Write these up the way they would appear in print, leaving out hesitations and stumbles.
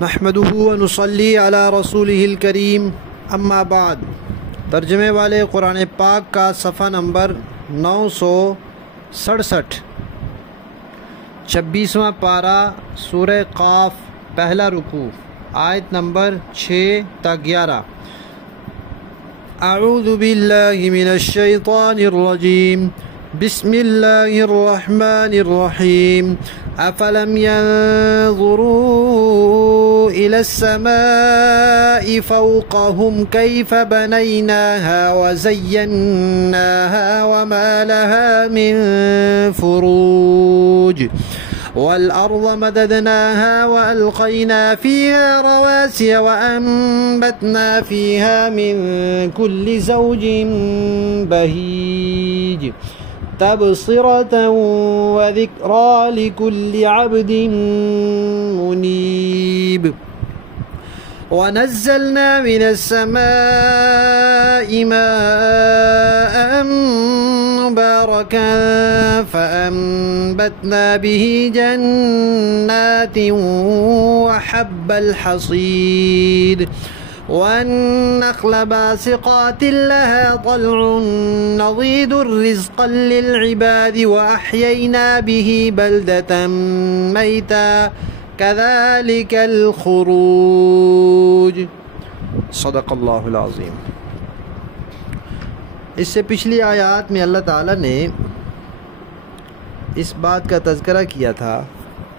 نحمدہ و نصلی علی رسولہ الکریم اما بعد۔ ترجمے والے قرآن پاک کا صفحہ نمبر 967، 26واں پارہ، سورہ قاف، پہلا رکوع، آیت نمبر 6 تا 11۔ اعوذ باللہ من الشیطان الرجیم، بسم اللہ الرحمن الرحیم۔ افلم ينظروا الى السماء فوقهم كيف بنيناها وزيناها وما لها من فروج والأرض مددناها وألقينا فيها رواسي وأنبتنا فيها من كل زوج بهيج تبصرة وذكرى لكل عبد منيب۔ ونزلنا من السماء ماء مباركا فأنبتنا به جنات وحب الحصيد والنخل باسقات لها طلع نضيد رزقا للعباد وأحيينا به بلدة ميتا كذلك الخروج۔ صدق اللہ العظیم۔ اس سے پچھلی آیات میں اللہ تعالیٰ نے اس بات کا تذکرہ کیا تھا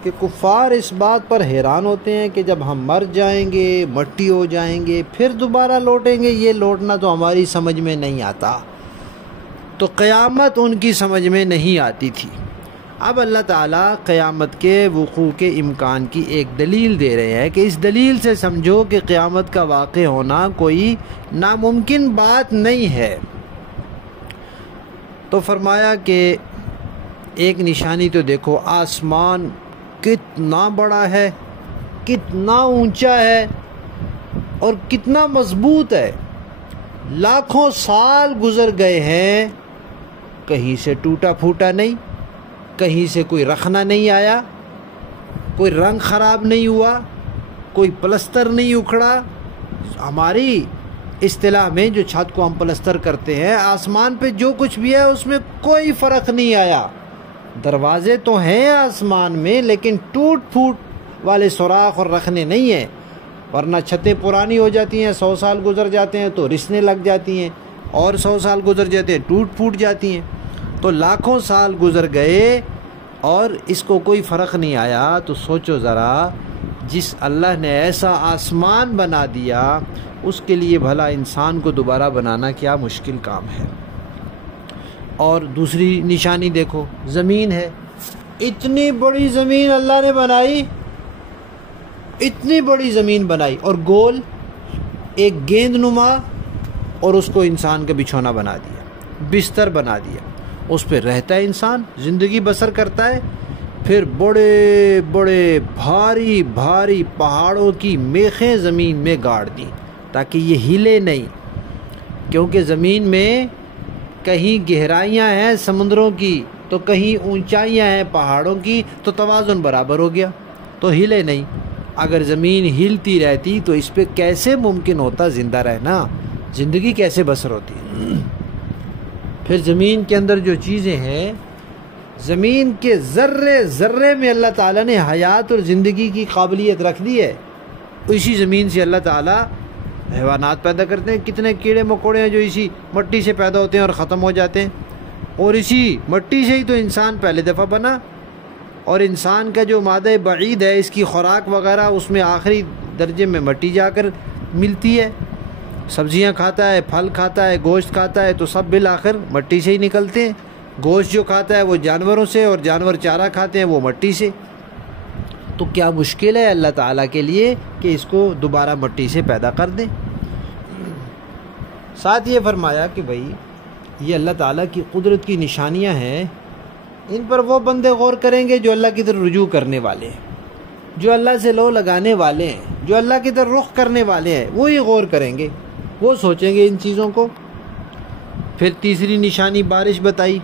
کہ کفار اس بات پر حیران ہوتے ہیں کہ جب ہم مر جائیں گے، مٹی ہو جائیں گے، پھر دوبارہ لوٹیں گے، یہ لوٹنا تو ہماری سمجھ میں نہیں آتا۔ تو قیامت ان کی سمجھ میں نہیں آتی تھی۔ اب اللہ تعالیٰ قیامت کے وقوع کے امکان کی ایک دلیل دے رہے ہیں کہ اس دلیل سے سمجھو کہ قیامت کا واقع ہونا کوئی ناممکن بات نہیں ہے۔ تو فرمایا کہ ایک نشانی تو دیکھو، آسمان کتنا بڑا ہے، کتنا اونچا ہے اور کتنا مضبوط ہے۔ لاکھوں سال گزر گئے ہیں، کہیں سے ٹوٹا پھوٹا نہیں، کہیں سے کوئی رخنا نہیں آیا، کوئی رنگ خراب نہیں ہوا، کوئی پلستر نہیں اکھڑا۔ ہماری اصطلاح میں جو چھت کو ہم پلستر کرتے ہیں، آسمان پہ جو کچھ بھی ہے اس میں کوئی فرق نہیں آیا۔ دروازے تو ہیں آسمان میں، لیکن ٹوٹ پھوٹ والے سوراخ اور رخنے نہیں ہیں، ورنہ چھتیں پرانی ہو جاتی ہیں، 100 سال گزر جاتے ہیں تو رسنے لگ جاتی ہیں، اور 100 سال گزر جاتے ہیں ٹوٹ پھوٹ جاتی ہیں۔ تو لاکھوں سال گزر گئے اور اس کو کوئی فرق نہیں آیا۔ تو سوچو ذرا، جس اللہ نے ایسا آسمان بنا دیا، اس کے لیے بھلا انسان کو دوبارہ بنانا کیا مشکل کام ہے۔ اور دوسری نشانی دیکھو، زمین ہے، اتنی بڑی زمین اللہ نے بنائی، اتنی بڑی زمین بنائی، اور گول ایک گیند نما، اور اس کو انسان کا بچھونا بنا دیا، بستر بنا دیا، اس پہ رہتا ہے انسان، زندگی بسر کرتا ہے۔ پھر بڑے بڑے بھاری بھاری پہاڑوں کی میخیں زمین میں گاڑ دی تاکہ یہ ہلے نہیں، کیونکہ زمین میں کہیں گہرائیاں ہیں سمندروں کی تو کہیں اونچائیاں ہیں پہاڑوں کی، تو توازن برابر ہو گیا تو ہلے نہیں۔ اگر زمین ہلتی رہتی تو اس پہ کیسے ممکن ہوتا زندہ رہنا، زندگی کیسے بسر ہوتی۔ پھر زمین کے اندر جو چیزیں ہیں، زمین کے ذرے ذرے میں اللہ تعالیٰ نے حیات اور زندگی کی قابلیت رکھ دی ہے۔ اسی زمین سے اللہ تعالیٰ حیوانات پیدا کرتے ہیں، کتنے کیڑے مکوڑے ہیں جو اسی مٹی سے پیدا ہوتے ہیں اور ختم ہو جاتے ہیں، اور اسی مٹی سے ہی تو انسان پہلے دفعہ بنا۔ اور انسان کا جو مادہ بعید ہے، اس کی خوراک وغیرہ، اس میں آخری درجے میں مٹی جا کر ملتی ہے۔ سبزیاں کھاتا ہے، پھل کھاتا ہے، گوشت کھاتا ہے، تو سب بالآخر مٹی سے ہی نکلتے ہیں۔ گوشت جو کھاتا ہے وہ جانوروں سے، اور جانور چارہ کھاتے ہیں وہ مٹی سے۔ تو کیا مشکل ہے اللہ تعالیٰ کے لیے کہ اس کو دوبارہ مٹی سے پیدا کر دیں۔ ساتھ یہ فرمایا کہ بھائی یہ اللہ تعالیٰ کی قدرت کی نشانیاں ہیں، ان پر وہ بندے غور کریں گے جو اللہ کی طرف رجوع کرنے والے ہیں، جو اللہ سے لو لگانے والے ہیں، جو اللہ کی طرف رخ کرنے والے ہیں، وہی غور کریں گے، وہ سوچیں گے ان چیزوں کو۔ پھر تیسری نشانی بارش بتائی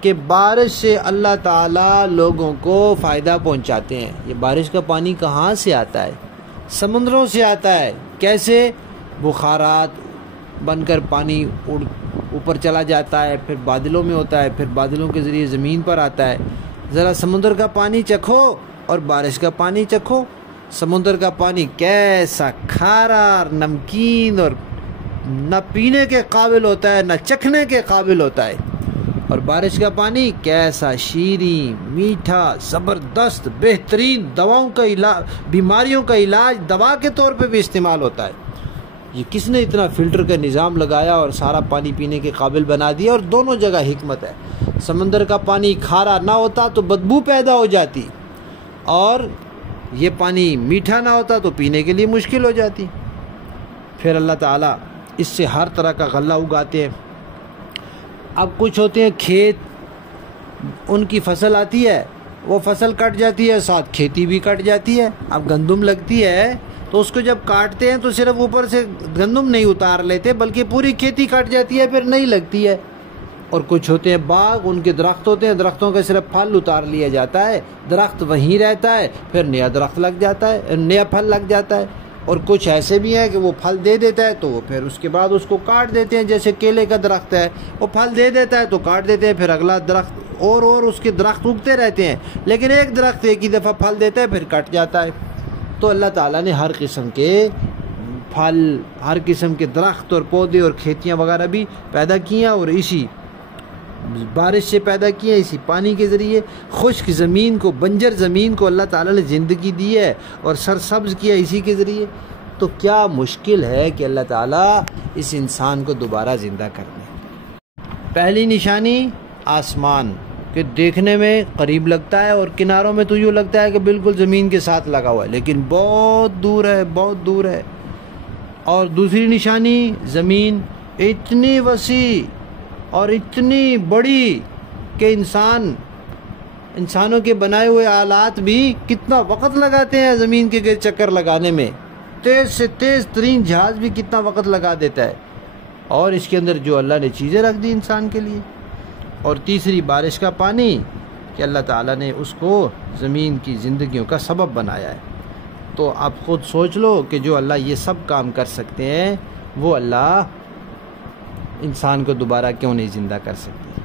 کہ بارش سے اللہ تعالیٰ لوگوں کو فائدہ پہنچاتے ہیں۔ یہ بارش کا پانی کہاں سے آتا ہے؟ سمندروں سے آتا ہے. کیسے؟ بخارات بن کر پانی اوپر چلا جاتا ہے، پھر بادلوں میں ہوتا ہے، پھر بادلوں کے ذریعے زمین پر آتا ہے. ذرا سمندر کا پانی چکھو اور بارش کا پانی چکھو. سمندر کا پانی کیسا کھارا اور نمکین اور نہ پینے کے قابل ہوتا ہے نہ چکھنے کے قابل ہوتا ہے. اور بارش کا پانی کیسا شیریں، میٹھا، زبردست، بہترین، دواؤں کا علاج، بیماریوں کا علاج دوا کے طور پہ بھی استعمال ہوتا ہے. یہ کس نے اتنا فلٹر کا نظام لگایا اور سارا پانی پینے کے قابل بنا دیا. اور دونوں جگہ حکمت ہے. سمندر کا پانی کھارا نہ ہوتا تو بدبو پیدا ہو جاتی، اور یہ پانی میٹھا نہ ہوتا تو پینے کے لیے مشکل ہو جاتی. پھر اللہ تعالیٰ اس سے ہر طرح کا غلہ اگاتے ہیں. اب کچھ ہوتے ہیں کھیت، ان کی فصل آتی ہے، وہ فصل کٹ جاتی ہے، ساتھ کھیتی بھی کٹ جاتی ہے. اب گندم لگتی ہے تو اس کو جب کاٹتے ہیں تو صرف اوپر سے گندم نہیں اتار لیتے بلکہ پوری کھیتی کٹ جاتی ہے، پھر نہیں لگتی ہے. اور کچھ ہوتے ہیں باغ، ان کے درخت ہوتے ہیں، درختوں کا صرف پھل اتار لیا جاتا ہے، درخت وہیں رہتا ہے، پھر نیا درخت لگ جاتا ہے، نیا پھل لگ جاتا ہے. اور کچھ ایسے بھی ہیں کہ وہ پھل دے دیتا ہے تو وہ پھر اس کے بعد اس کو کاٹ دیتے ہیں. جیسے کیلے کا درخت ہے، وہ پھل دے دیتا ہے تو کاٹ دیتے ہیں، پھر اگلا درخت اور اس کے درخت اگتے رہتے ہیں. لیکن ایک درخت ایک ہی دفعہ پھل دیتا ہے پھر کٹ جاتا ہے. تو اللہ تعالیٰ نے ہر قسم کے پھل، ہر قسم کے درخت اور پودے اور کھیتیاں وغیرہ بھی پیدا کیا، اور اسی بارش سے پیدا کیا، اسی پانی کے ذریعے. خشک زمین کو، بنجر زمین کو اللہ تعالیٰ نے زندگی دی ہے اور سرسبز کیا اسی کے ذریعے. تو کیا مشکل ہے کہ اللہ تعالیٰ اس انسان کو دوبارہ زندہ کر دے. پہلی نشانی آسمان، کہ دیکھنے میں قریب لگتا ہے اور کناروں میں تو یوں لگتا ہے کہ بالکل زمین کے ساتھ لگا ہوا ہے، لیکن بہت دور ہے، بہت دور ہے. اور دوسری نشانی زمین اتنی وسیع اور اتنی بڑی کہ انسانوں کے بنائے ہوئے آلات بھی کتنا وقت لگاتے ہیں زمین کے گرد چکر لگانے میں. تیز سے تیز ترین جہاز بھی کتنا وقت لگا دیتا ہے. اور اس کے اندر جو اللہ نے چیزیں رکھ دی انسان کے لیے. اور تیسری بارش کا پانی، کہ اللہ تعالیٰ نے اس کو زمین کی زندگیوں کا سبب بنایا ہے. تو آپ خود سوچ لو کہ جو اللہ یہ سب کام کر سکتے ہیں وہ اللہ انسان کو دوبارہ کیوں نہیں زندہ کر سکتے.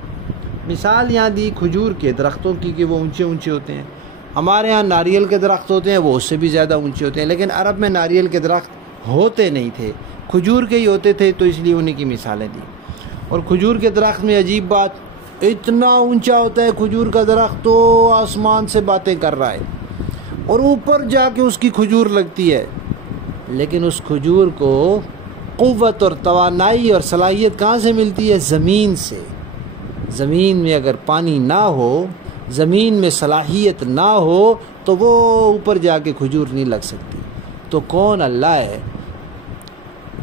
مثال یہاں دی کھجور کے درختوں کی کہ وہ اونچے اونچے ہوتے ہیں. ہمارے ہاں ناریل کے درخت ہوتے ہیں، وہ اس سے بھی زیادہ اونچے ہوتے ہیں، لیکن عرب میں ناریل کے درخت ہوتے نہیں تھے، کھجور کے ہی ہوتے تھے، تو اس لیے انہیں کی مثالیں دی. اور کھجور کے درخت میں عجیب بات، اتنا اونچا ہوتا ہے کھجور کا درخت تو آسمان سے باتیں کر رہا ہے، اور اوپر جا کے اس کی کھجور لگتی ہے. لیکن اس کھجور کو قوت اور توانائی اور صلاحیت کہاں سے ملتی ہے؟ زمین سے. زمین میں اگر پانی نہ ہو، زمین میں صلاحیت نہ ہو تو وہ اوپر جا کے کھجور نہیں لگ سکتی. تو کون اللہ ہے،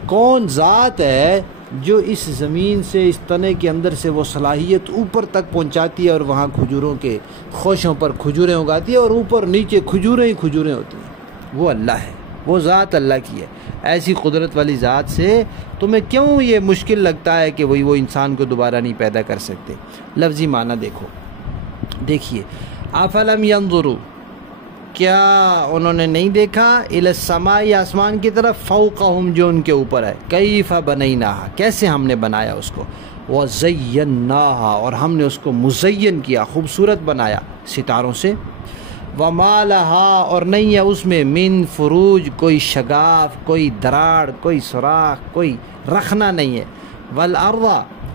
کون ذات ہے جو اس زمین سے، اس تنے کے اندر سے وہ صلاحیت اوپر تک پہنچاتی ہے اور وہاں کھجوروں کے خوشوں پر کھجوریں اگاتی ہے اور اوپر نیچے کھجوریں ہی کھجوریں ہوتی ہیں. وہ اللہ ہے، وہ ذات اللہ کی ہے. ایسی قدرت والی ذات سے تمہیں کیوں یہ مشکل لگتا ہے کہ وہ انسان کو دوبارہ نہیں پیدا کر سکتے؟ لفظی معنی دیکھو، دیکھیے، افلم ینظروا، کیا انہوں نے نہیں دیکھا، الی السماء، آسمان کی طرف، فوقہم، جو ان کے اوپر ہے، کیف بنیناہا، کیسے ہم نے بنایا اس کو، وزیناہا، اور ہم نے اس کو مزین کیا، خوبصورت بنایا ستاروں سے، وما لہا، اور نہیں ہے اس میں، من فروج، کوئی شگاف، کوئی دراڑ، کوئی سوراخ، کوئی رخنا نہیں ہے، والارض،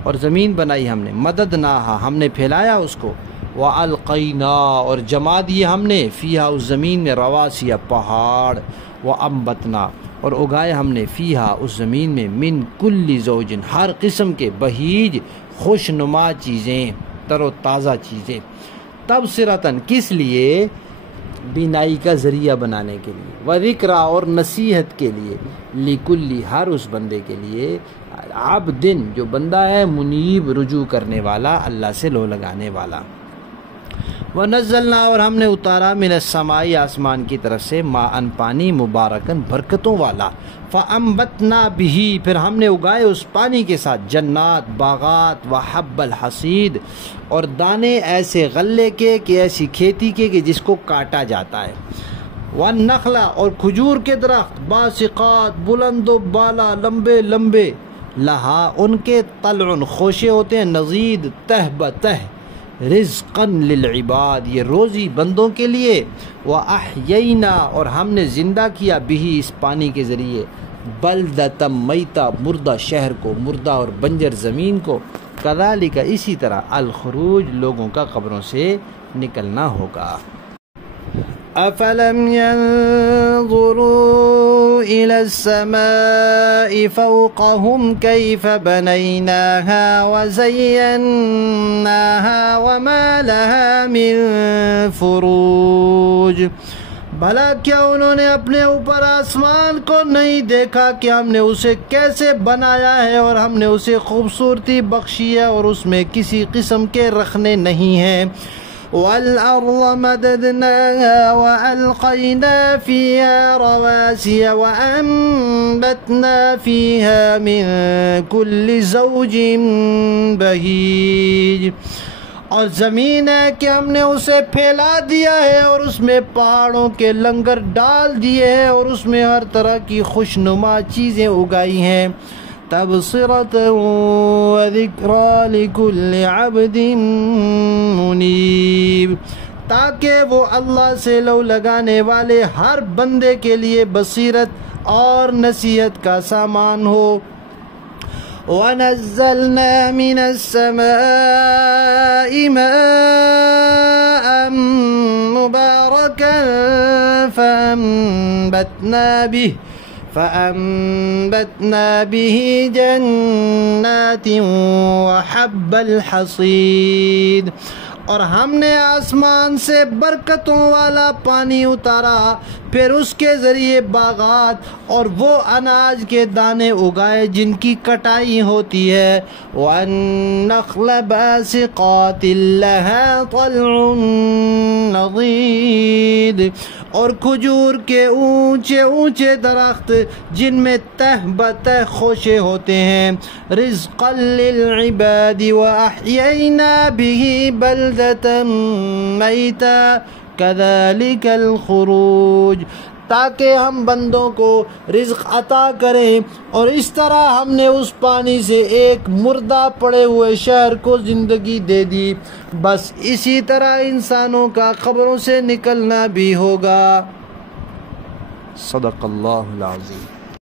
اور زمین بنائی ہم نے، مددناہا، ہم نے پھیلایا اس کو، وَأَلْقَيْنَا، اور جما دیے ہم نے، فیہا، اس زمین میں، رواسیہ، پہاڑ، وَأَنبَتْنَا، اور اگائے ہم نے، فیہا، اس زمین میں، من کل زوج، ہر قسم کے بہیج، خوش نما چیزیں، تر و تازہ چیزیں، تبصرتاً، کس لیے؟ بینائی کا ذریعہ بنانے کے لیے، وذکرا، اور نصیحت کے لیے، لکلی، ہر اس بندے کے لیے، عبدن، جو بندہ ہے منیب، رجوع کرنے والا، اللہ سے لو لگانے والا. وَنَزَّلْنَا، اور ہم نے اتارا، من السماء، آسمان کی طرف سے، ماءً، پانی، مبارکاً، برکتوں والا، فَأَنبَتْنَا بِهِ، پھر ہم نے اگائے اس پانی کے ساتھ، جنات، باغات، وَحَبَّ الْحَصِيدِ، اور دانے ایسے غلے کے کہ ایسی کھیتی کے کہ جس کو کاٹا جاتا ہے، والنخلا اور کھجور کے درخت باسقات بلند و بالا لمبے لمبے لہا ان کے طلع خوشے ہوتے ہیں نضید تہ بتہ رزقا للعباد یہ روزی بندوں کے لیے وَأَحْيَيْنَا اور ہم نے زندہ کیا بھی اس پانی کے ذریعے بلدۃ میتا مردہ شہر کو مردہ اور بنجر زمین کو کذالک اسی طرح الخروج لوگوں کا قبروں سے نکلنا ہوگا افلم ينظروا الى السماء فوقهم كيف بنيناها وزيناها وما لها من فروج بھلا کیا انہوں نے اپنے اوپر آسمان کو نہیں دیکھا کہ ہم نے اسے کیسے بنایا ہے اور ہم نے اسے خوبصورتی بخشی ہے اور اس میں کسی قسم کے رخنے نہیں ہیں وَالْأَرْضَ مَدَدْنَاهَا وَأَلْقَيْنَا فِيهَا رَوَاسِيَ وَأَنبَتْنَا فِيهَا مِن كُلِّ زَوْجٍ بَهِيجٍ اور زمین ہے کہ ہم نے اسے پھیلا دیا ہے اور اس میں پہاڑوں کے لنگر ڈال دیے ہیں اور اس میں ہر طرح کی خوشنما چیزیں اگائی ہیں تبصرۃ وذکریٰ لکل عبد منیب تاکہ وہ اللہ سے لو لگانے والے ہر بندے کے لیے بصیرت اور نصیحت کا سامان ہو وَنَزَّلْنَا مِنَ السَّمَاءِ مَاءً مُبَارَكًا فَأَنبَتْنَا بِهِ جَنَّاتٍ وَحَبَّ الْحَصِيدِ اور ہم نے آسمان سے برکتوں والا پانی اتارا پھر اس کے ذریعے باغات اور وہ اناج کے دانے اگائے جن کی کٹائی ہوتی ہے وَالنَّخْلَ بَاسِقَاتٍ لَهَا طَلْعٌ نَضِيدٌ اور کھجور کے اونچے اونچے درخت جن میں تہ بتہ خوشے ہوتے ہیں رزقا للعباد وَأَحْيَيْنَا بِهِ بَلْدَةً مَيْتًا كَذَلِكَ الْخُرُوج تاکہ ہم بندوں کو رزق عطا کریں اور اس طرح ہم نے اس پانی سے ایک مردہ پڑے ہوئے شہر کو زندگی دے دی بس اسی طرح انسانوں کا قبروں سے نکلنا بھی ہوگا صدق اللہ العظیم